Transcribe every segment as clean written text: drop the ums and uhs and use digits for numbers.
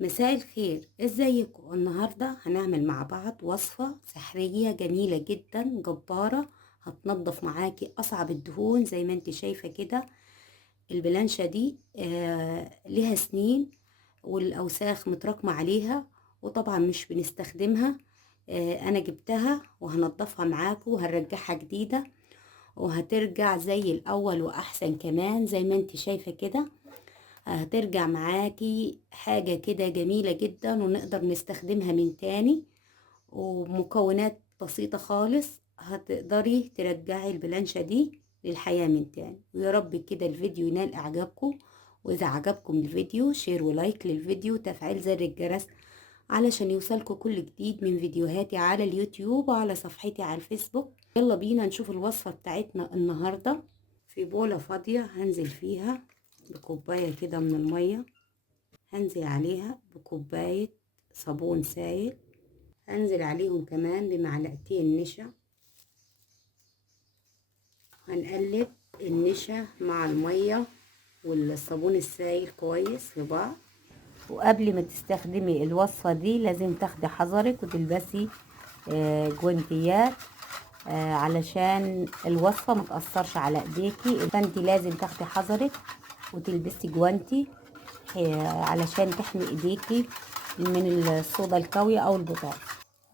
مساء الخير، ازيكم؟ النهاردة هنعمل مع بعض وصفة سحرية جميلة جدا جبارة. هتنضف معاكي اصعب الدهون. زي ما انت شايفة كده البلانشة دي لها سنين والاوساخ متراكمة عليها، وطبعا مش بنستخدمها. انا جبتها وهنضفها معاكم وهنرجعها جديدة، وهترجع زي الاول واحسن كمان. زي ما انت شايفة كده هترجع معاكي حاجة كده جميلة جدا، ونقدر نستخدمها من تاني، ومكونات بسيطة خالص هتقدري ترجعي البلانشة دي للحياة من تاني. ويا رب كده الفيديو ينال اعجابكم، واذا عجبكم الفيديو شير ولايك للفيديو وتفعيل زر الجرس علشان يوصلكوا كل جديد من فيديوهاتي على اليوتيوب وعلى صفحتي على الفيسبوك. يلا بينا نشوف الوصفة بتاعتنا النهاردة. في بولة فاضية هنزل فيها بكوباية كده من المية، هنزل عليها بكوباية صابون سائل، هنزل عليهم كمان بمعلقتين نشا. هنقلب النشا مع المية والصابون السائل كويس في بعض. وقبل ما تستخدمي الوصفة دي لازم تاخدي حذرك وتلبسي جوانتيات علشان الوصفة ما تأثرش على ايديكي. فانت لازم تاخدي حذرك وتلبسي جوانتي علشان تحمي ايديكي من الصودا الكاوية او البوتاص.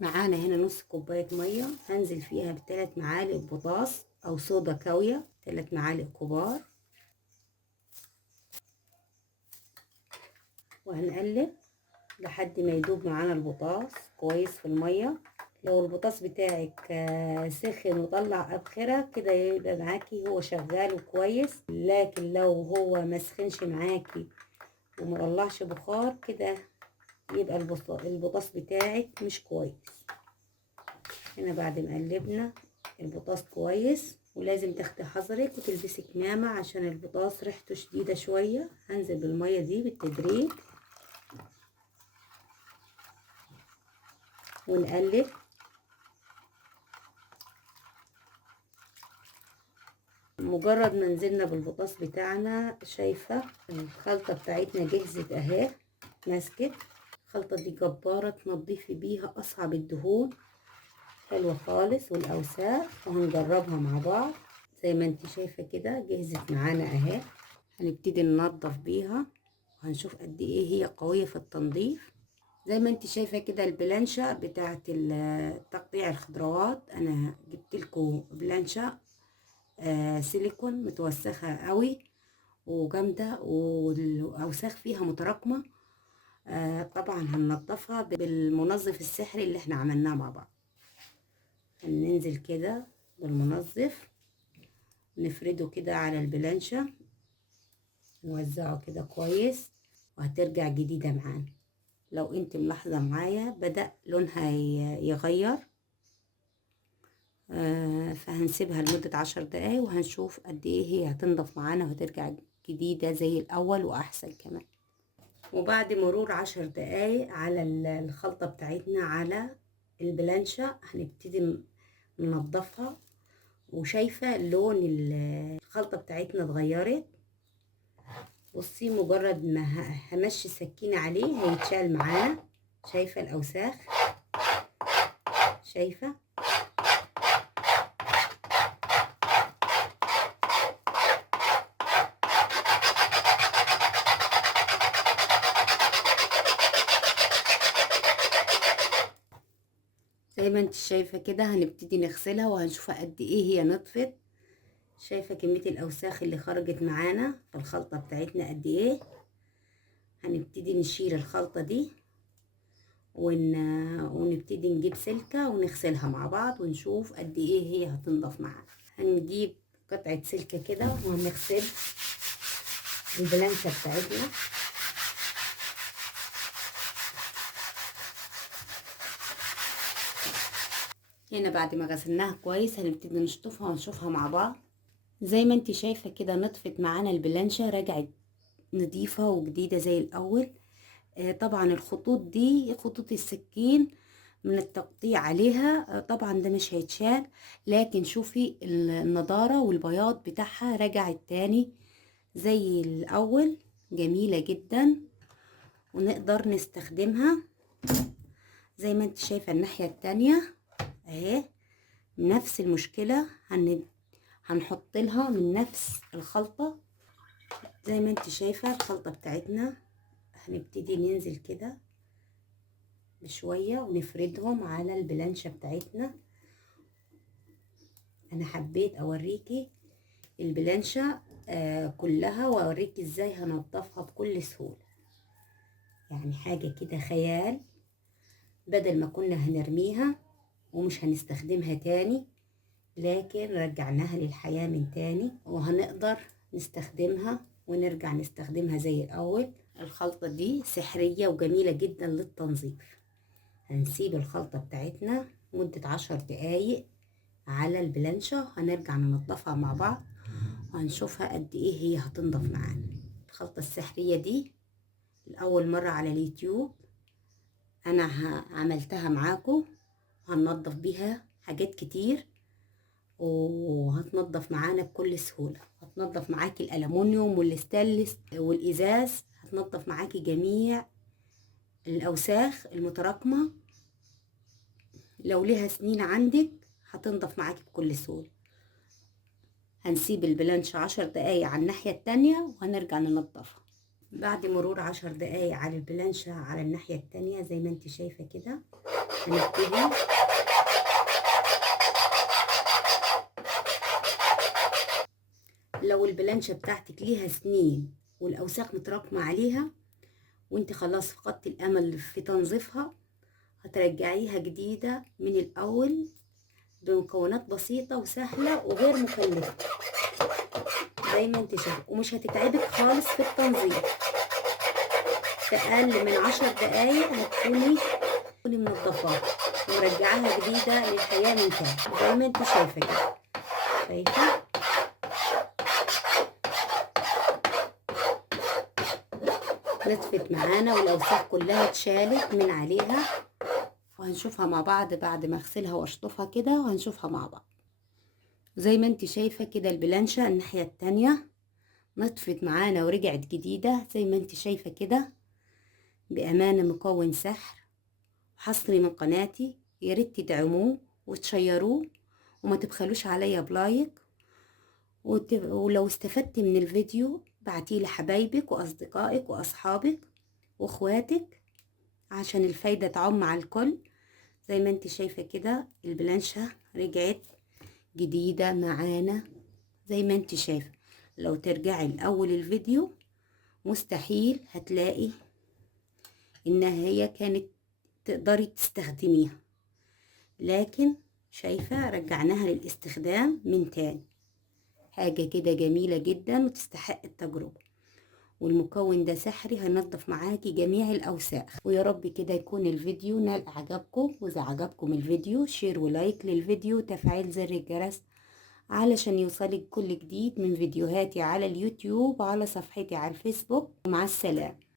معانا هنا نص كوباية مية، هنزل فيها ب3 معالق بوتاص او صودا كاوية، 3 معالق كبار، وهنقلب لحد ما يدوب معانا البوتاص كويس في المية. لو البوتاص بتاعك سخن وطلع أبخرة كده يبقى معاكي هو شغال وكويس، لكن لو هو مسخنش معاكي ومطلعش بخار كده يبقى البوتاص بتاعك مش كويس. هنا بعد ما قلبنا البوتاص كويس، ولازم تاخدي حذرك وتلبسي كمامة عشان البوتاص ريحته شديدة شوية. هنزل بالمية دي بالتدريج ونقلب. مجرد ما نزلنا بالبطاطس بتاعنا شايفة الخلطة بتاعتنا جهزت اهي، ماسكت. الخلطة دي جبارة تنضيفي بيها اصعب الدهون، حلوة خالص والاوساخ. وهنجربها مع بعض. زي ما انت شايفة كده جهزت معانا اهي، هنبتدي ننضف بيها وهنشوف قد ايه هي قوية في التنظيف. زي ما انت شايفة كده البلانشة بتاعت تقطيع الخضروات، انا جبت لكم بلانشة سيليكون متوسخة قوي وجامدة والاوساخ فيها متراكمة. طبعا هننضفها بالمنظف السحري اللي احنا عملناه مع بعض. هننزل كده بالمنظف نفرده كده على البلانشة، نوزعه كده كويس وهترجع جديدة معانا. لو انت ملاحظة معايا بدأ لونها يغير، فهنسيبها لمدة 10 دقايق وهنشوف قد ايه هي هتنضف معانا وهترجع جديدة زي الأول وأحسن كمان. وبعد مرور 10 دقايق على الخلطة بتاعتنا على البلانشة هنبتدي ننضفها. وشايفة لون الخلطة بتاعتنا اتغيرت. بصي مجرد ما همشي السكينة عليه هيتشال معانا. شايفة الأوساخ؟ شايفة؟ زي ما انت شايفة كده هنبتدي نغسلها وهنشوفها قد ايه هي نطفت. شايفة كمية الأوساخ اللي خرجت معانا في الخلطة بتاعتنا قد ايه. هنبتدي نشيل الخلطة دي ونبتدي نجيب سلكة ونغسلها مع بعض ونشوف قد ايه هي هتنضف معانا. هنجيب قطعة سلكة كده وهنغسل البلانشة بتاعتنا. هنا بعد ما غسلناها كويس هنبتدي نشطفها ونشوفها مع بعض. زي ما انت شايفة كده نطفت معانا البلانشة، رجعت نضيفة وجديدة زي الأول. طبعا الخطوط دي خطوط السكين من التقطيع عليها، طبعا ده مش هيتشال، لكن شوفي النضارة والبياض بتاعها رجعت تاني زي الأول، جميلة جدا. ونقدر نستخدمها زي ما انت شايفة. الناحية التانية اهي نفس المشكلة، هنحط لها من نفس الخلطة زي ما انت شايفة. الخلطة بتاعتنا هنبتدي ننزل كده بشوية ونفردهم على البلانشة بتاعتنا. انا حبيت اوريكي البلانشة كلها، واوريكي ازاي هنضفها بكل سهولة. يعني حاجة كده خيال، بدل ما كنا هنرميها ومش هنستخدمها تاني، لكن رجعناها للحياة من تاني، وهنقدر نستخدمها ونرجع نستخدمها زي الأول. الخلطة دي سحرية وجميلة جدا للتنظيف. هنسيب الخلطة بتاعتنا مدة 10 دقايق على البلانشة، هنرجع ننضفها مع بعض وهنشوفها قد ايه هي هتنضف معانا. الخلطة السحرية دي لأول مرة على اليوتيوب أنا عملتها معاكم، وهننضف بيها حاجات كتير وهتنضف معانا بكل سهولة. هتنضف معاكي الألمونيوم والستانلس والإزاز، هتنضف معاكي جميع الأوساخ المتراكمة. لو ليها سنين عندك هتنضف معاكي بكل سهولة. هنسيب البلانش 10 دقايق على الناحية التانية وهنرجع ننضفها. بعد مرور 10 دقايق على البلانشة على الناحية التانية زي ما انت شايفة كده، هنبتدي لو البلانشة بتاعتك ليها سنين والأوساخ متراكمة عليها وانت خلاص فقدت الأمل في تنظيفها، هترجعيها جديدة من الأول بمكونات بسيطة وسهلة وغير مكلفة زي ما انت شايفة، ومش هتتعبك خالص في التنظيف. في أقل من 10 دقايق هتكوني منضفاها ورجعها جديدة للحياة من تاني زي ما انت شايفة كده. شايفة نطفت معانا والأوساخ كلها اتشالت من عليها، وهنشوفها مع بعض بعد ما اغسلها واشطفها كده، وهنشوفها مع بعض. زي ما انت شايفة كده البلانشة الناحية التانية نطفت معانا ورجعت جديدة زي ما انت شايفة كده. بأمانة مكون سحر حصري من قناتي، ياريت تدعموه وتشيروه وما تبخلوش عليا بلايك. ولو استفدت من الفيديو بعتيه لحبايبك واصدقائك واصحابك واخواتك عشان الفايدة تعم على الكل. زي ما انت شايفة كده البلانشة رجعت جديدة معانا زي ما انت شايفة. لو ترجعي لأول الفيديو مستحيل هتلاقي انها هي كانت تقدري تستخدميها، لكن شايفة رجعناها للاستخدام من تاني. حاجة كده جميلة جدا وتستحق التجربة. والمكون ده سحري هينظف معاكي جميع الأوساخ. ويا رب كده يكون الفيديو نال إعجابكم، وإذا عجبكم الفيديو شير ولايك للفيديو وتفعيل زر الجرس علشان يوصلك كل جديد من فيديوهاتي على اليوتيوب وعلى صفحتي على الفيسبوك. مع السلامة.